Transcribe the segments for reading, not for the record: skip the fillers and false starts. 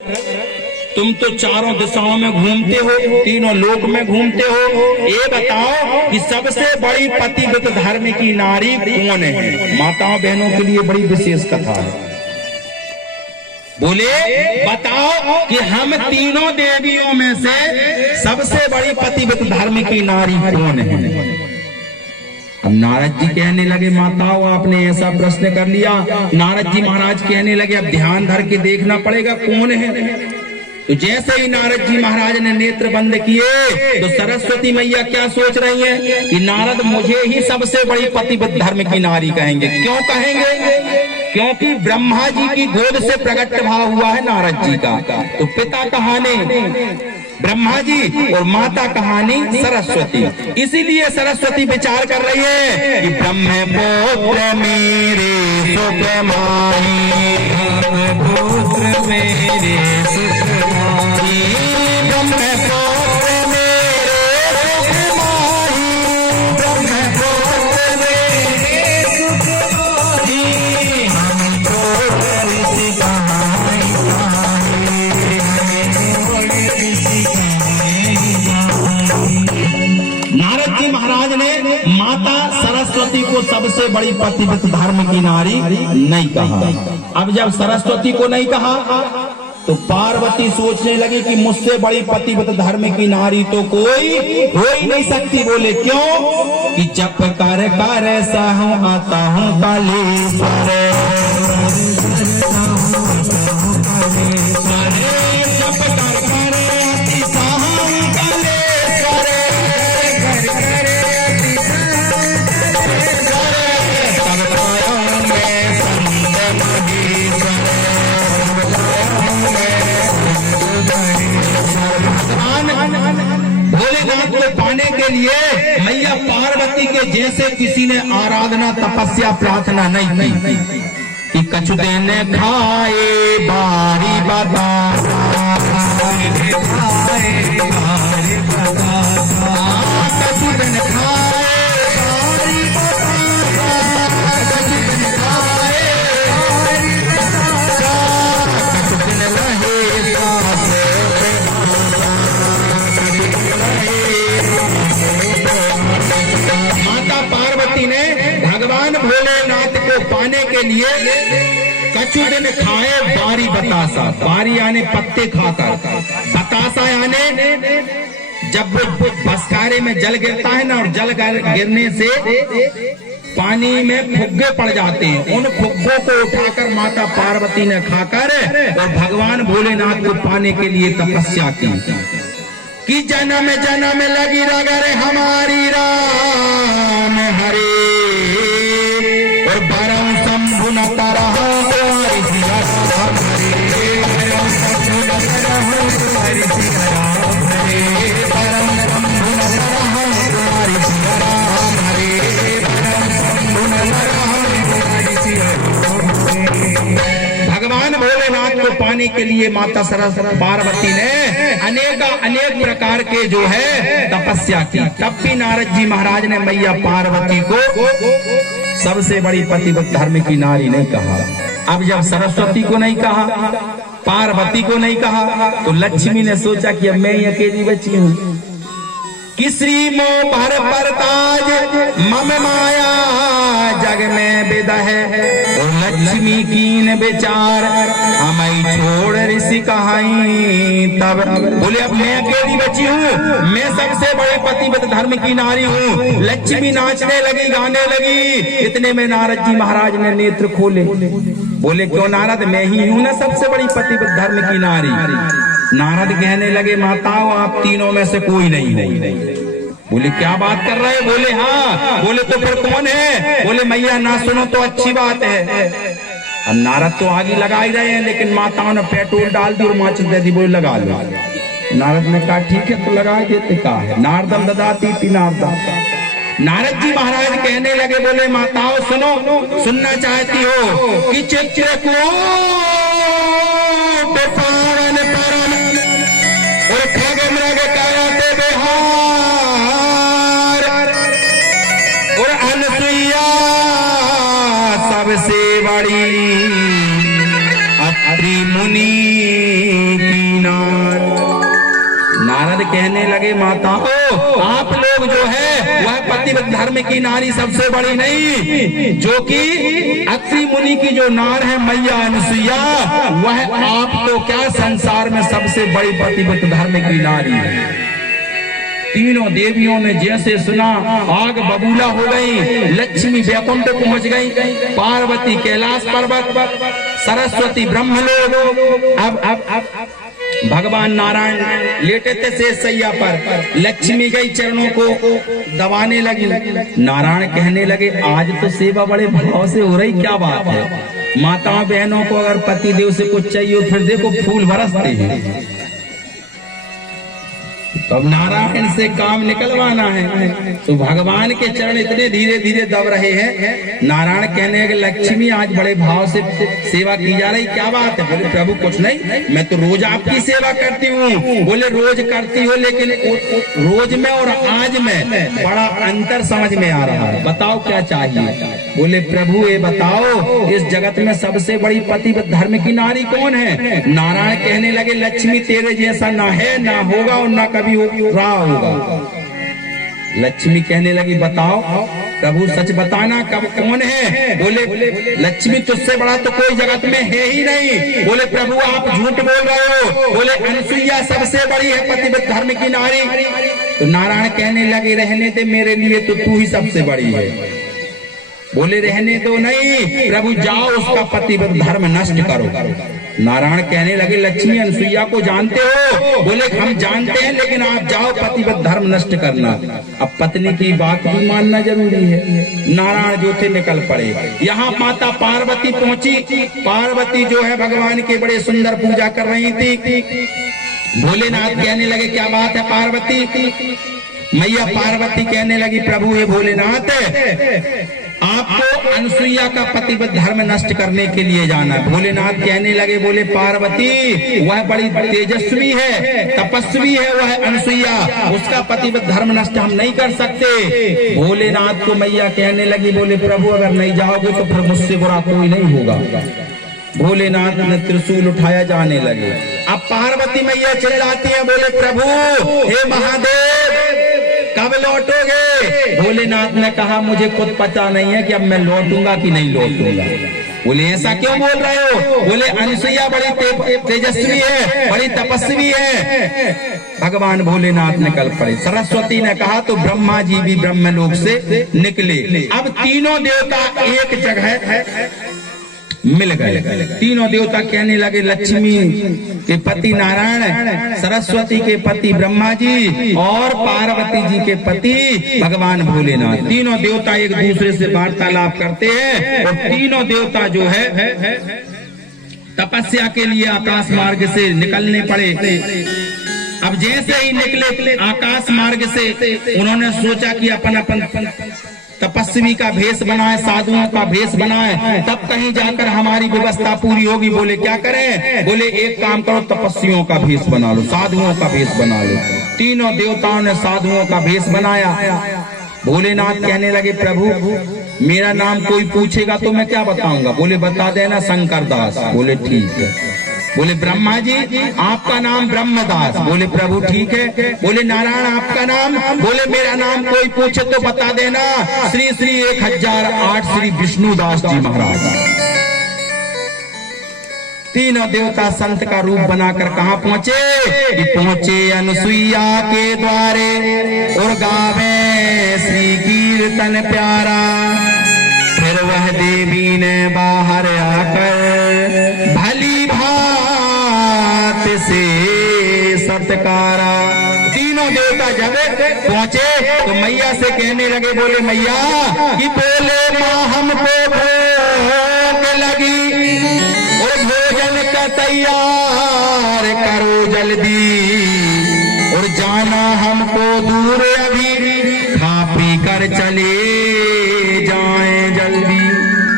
तुम तो चारों दिशाओं में घूमते हो, तीनों लोक में घूमते हो। ये बताओ कि सबसे बड़ी पतिव्रत धर्म की नारी कौन है? माताओं बहनों के लिए बड़ी विशेष कथा है। बोले बताओ कि हम तीनों देवियों में से सबसे बड़ी पतिव्रत धर्म की नारी कौन है? अब नारद जी कहने लगे, माताओं आपने ऐसा प्रश्न कर लिया। नारद जी महाराज कहने लगे, अब ध्यान धर के देखना पड़ेगा कौन है। तो जैसे ही नारद जी महाराज ने नेत्र बंद किए तो सरस्वती मैया क्या सोच रही हैं कि नारद मुझे ही सबसे बड़ी पतिव्रत धर्म की नारी कहेंगे। क्यों कहेंगे? क्योंकि ब्रह्मा जी की गोद से प्रकट भाव हुआ है नारद जी का। तो पिता कहानी ब्रह्मा जी और माता कहानी सरस्वती। इसीलिए सरस्वती विचार कर रही है कि ब्रह्म पुत्र मेरे सुख माई, पुत्र मेरे सुख माई, ब्रह्म पुत्र मेरे सुख माई, ब्रह्म पुत्र मेरे सुख माई, हम तो ऋषि कहाई नारद जी महाराज ने माता सरस्वती को सबसे बड़ी पतिव्रत धर्म की नारी नहीं कहा। अब जब सरस्वती को नहीं कहा तो पार्वती सोचने लगी कि मुझसे बड़ी पतिव्रत धर्म की नारी तो कोई हो ही नहीं सकती। बोले क्यों? कि जप कर कर सहूं आता हूं कालेश्वर, भोलेनाथ को पाने के लिए मैया पार्वती के जैसे किसी ने आराधना तपस्या प्रार्थना नहीं की कि कछु दिन खाए बारी बता, कछु दिन खाए भगवान भोलेनाथ को पाने के लिए कछु दिन खाए बारी बतासा। बारी यानी पत्ते खाकर, बतासा यानी जब बसकारे में जल गिरता है ना, और जल गिरने से पानी में फुग्गे पड़ जाते हैं, उन फुग्गों को उठाकर माता पार्वती ने खाकर और भगवान भोलेनाथ को पाने के लिए तपस्या की कि जन्म जन्म लगी रगर हमारी राम हरे, और बरम शंभु न तरह भगवान भोलेनाथ को पाने के लिए माता सरस्वती पार्वती ने अनेक प्रकार के जो है तपस्या की। तब भी नारद जी महाराज ने मैया पार्वती को सबसे बड़ी पतिव्रत धर्म की नारी नहीं कहा। अब जब सरस्वती को नहीं कहा, पार्वती को नहीं कहा, तो लक्ष्मी ने सोचा कि अब मैं ही अकेली बची हूँ कि श्री मो भर परताज मम माया जग में विदा है, और लक्ष्मी कीन विचार हमें छोड़ ऋषि कहाई। तब बोले अब मैं अकेली बची हूँ, मैं सबसे बड़े पतिव्रत धर्म की नारी हूँ। लक्ष्मी नाचने लगी, गाने लगी। इतने में नारद जी महाराज ने नेत्र खोले। बोले क्यों नारद, मैं ही हूँ ना सबसे बड़ी पतिव्रत धर्म की नारी। नारद कहने लगे, माताओं आप तीनों में से कोई नहीं। बोले क्या बात कर रहे हैं? बोले हाँ। बोले तो फिर कौन है? बोले मैया ना सुनो तो अच्छी बात है। अब नारद तो आगे लगा ही रहे हैं, लेकिन माताओं ने पेट्रोल डाल दी और माचिस दे दी। बोले लगा लो। नारद ने कहा ठीक है तो लगा देते। कहा है नारदम ददाती थी नारदा। नारद जी महाराज कहने लगे, बोले माताओं सुनो, सुनना चाहती हो कि चित्रकूट पावन परम और खग मृग करते बिहार, और अनसुईया सबसे बड़ी अत्रि मुनि कहने लगे माताओं, आप लोग जो है वह पतिव्रत धर्म की नारी सबसे बड़ी नहीं, जो कि अत्रि मुनि की जो नार है मैया अनुसुईया, वह आप तो क्या संसार में सबसे बड़ी पतिव्रत धर्म की नारी है। तीनों देवियों ने जैसे सुना आग बबूला हो गई। लक्ष्मी वैकुंठ पहुंच गई, पार्वती कैलाश पर्वत, सरस्वती ब्रह्मलोक। अब भगवान नारायण लेटे थे शेषशैया पर, लक्ष्मी गई चरणों को दबाने लगी। नारायण कहने लगे आज तो सेवा बड़े भाव से हो रही, क्या बात है। माताओं बहनों को अगर पति देव से कुछ चाहिए फिर देखो फूल बरसते हैं। तो अब नारायण से काम निकलवाना है, तो भगवान के चरण इतने धीरे धीरे दब रहे हैं। नारायण कहने लगे लक्ष्मी आज बड़े भाव से सेवा की जा रही, क्या बात है। बोले प्रभु कुछ नहीं, मैं तो रोज आपकी सेवा करती हूँ। बोले रोज करती हो, लेकिन रोज में और आज में बड़ा अंतर समझ में आ रहा है, बताओ क्या चाहिए। बोले प्रभु ये बताओ इस जगत में सबसे बड़ी पतिव्रत धर्म की नारी कौन है। नारायण कहने लगे लक्ष्मी तेरे जैसा ना है, ना होगा और ना कभी रहा होगा। लक्ष्मी कहने लगी बताओ प्रभु सच बताना कब कौन है। बोले लक्ष्मी तुझसे बड़ा तो कोई जगत में है ही नहीं। बोले प्रभु आप झूठ बोल रहे हो। बोले अनुसुईया सबसे बड़ी है पतिव्रत धर्म की नारी। तो नारायण कहने लगे रहने दे, मेरे लिए तो तू ही सबसे बड़ी है। बोले रहने दो नहीं प्रभु, जाओ उसका पतिव्रत धर्म नष्ट करो। नारायण कहने लगे लक्ष्मी अनुसुईया को जानते हो। बोले हम जानते हैं, लेकिन आप जाओ पतिव्रत धर्म नष्ट करना। अब पत्नी की बात भी मानना जरूरी है। नारायण जो थे निकल पड़े। यहाँ माता पार्वती पहुंची। पार्वती जो है भगवान के बड़े सुंदर पूजा कर रही थी। भोलेनाथ कहने लगे क्या बात है पार्वती। मैया पार्वती कहने लगी प्रभु ये भोलेनाथ आपको अनुसुईया का पतिव्रत धर्म नष्ट करने के लिए जाना। भोलेनाथ कहने लगे बोले पार्वती वह बड़ी तेजस्वी है, तपस्वी है वह अनुसुईया, उसका पतिव्रत धर्म नष्ट हम नहीं कर सकते। भोलेनाथ को मैया कहने लगी बोले प्रभु अगर नहीं जाओगे तो फिर मुझसे बुरा कोई नहीं होगा। भोलेनाथ ने त्रिशूल उठाया जाने लगे। अब पार्वती मैया चिल्लाती है बोले प्रभु हे महादेव कब लौटोगे। भोलेनाथ ने कहा मुझे खुद पता नहीं है कि अब मैं लौटूंगा कि नहीं लौटूंगा। बोले ऐसा क्यों बोल रहे हो। बोले अनुसुईया बड़ी तेजस्वी है, बड़ी तपस्वी है। भगवान भोलेनाथ निकल पड़े। सरस्वती ने कहा तो ब्रह्मा जी भी ब्रह्मलोक से निकले। अब तीनों देवता एक जगह मिल गए। तीनों देवता कहने लगे लक्ष्मी के पति नारायण, सरस्वती के पति ब्रह्मा जी और पार्वती जी के पति भगवान भोलेनाथ। तीनों देवता एक दूसरे से वार्तालाप करते हैं और तीनों देवता जो है तपस्या के लिए आकाश मार्ग से निकलने पड़े। अब जैसे ही निकले आकाश मार्ग से उन्होंने सोचा कि अपन तपस्वी का भेष बनाए, साधुओं का भेष बनाए, तब कहीं जाकर हमारी व्यवस्था पूरी होगी। बोले क्या करें। बोले एक काम करो तपस्वियों का भेष बना लो, साधुओं का भेष बना लो। तीनों देवताओं ने साधुओं का भेष बनाया। भोलेनाथ कहने लगे प्रभु मेरा नाम कोई पूछेगा तो मैं क्या बताऊंगा। बोले बता देना शंकर दास। बोले ठीक है। बोले ब्रह्मा जी आपका नाम ब्रह्मदास। बोले प्रभु ठीक है। बोले नारायण आपका नाम। बोले मेरा नाम कोई पूछे तो बता देना श्री श्री 1008 श्री विष्णुदास जी महाराज। तीनों देवता संत का रूप बनाकर कहाँ पहुँचे। पहुँचे अनुसुईया के द्वारे और गावे श्री कीर्तन प्यारा। फिर वह देवी ने बाहर आकर भली से सत्कारा। तीनों देवता जब पहुंचे तो मैया से कहने लगे बोले मैया कि बोले माँ हमको भूख लगी और भोजन का तैयार करो जल्दी और जाना हमको दूर अभी खा पी कर चले जाएं जल्दी।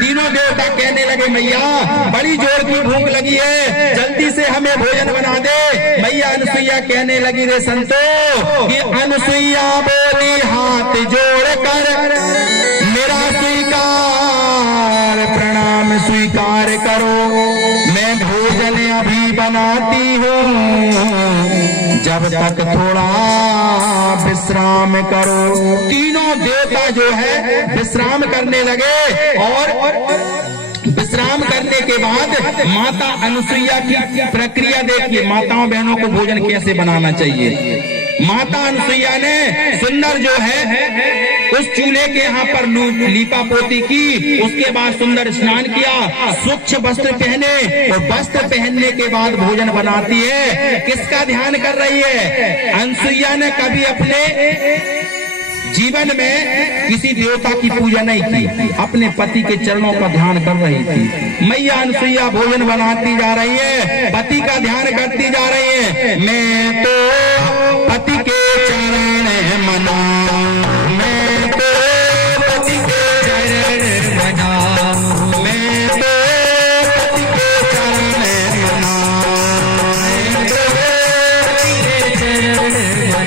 तीनों देवता कहने लगे मैया बड़ी जोर की भूख लगी है, जल्दी से हमें भोजन बना दे। मैया अनुसुईया कहने लगी रे संतो कि अनुसुईया बोली हाथ जोड़ कर मेरा स्वीकार प्रणाम स्वीकार करो। मैं भोजन अभी बनाती हूँ जब तक थोड़ा विश्राम करो। तीनों देवता जो है विश्राम करने लगे और विश्राम करने के बाद माता अनुसुईया की प्रक्रिया देखिए, माताओं बहनों को भोजन कैसे बनाना चाहिए। माता अनुसुईया ने सुंदर जो है उस चूल्हे के यहाँ पर लीपा पोती की, उसके बाद सुंदर स्नान किया, स्वच्छ वस्त्र पहने और वस्त्र पहनने के बाद भोजन बनाती है। किसका ध्यान कर रही है? अनुसुईया ने कभी अपने जीवन में किसी देवता की पूजा नहीं की, अपने पति के चरणों का ध्यान कर रही थी। मैया अनुसुईया भोजन बनाती जा रही है, पति का ध्यान करती जा रही है। मैं तो पति के चरण मनाऊं, मैं तो पति के चरण मनाऊं, मैं तो पति के चरण मनाऊं, मैं तो पति के चरण मनाऊं।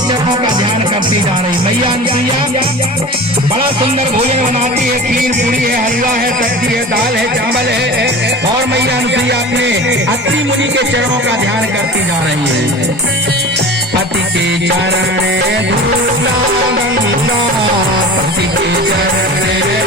चरणों का ध्यान करती जा रही। मैया अनुसुईया बड़ा सुंदर भोजन बनाती है, खीर पूरी है, हलवा है, सब्जी है, दाल है, चावल है और मैया अनुसुईया अपने अत्रि मुनि के चरणों का ध्यान करती जा रही है। पति के चरण धूला गंगा, पति के चरण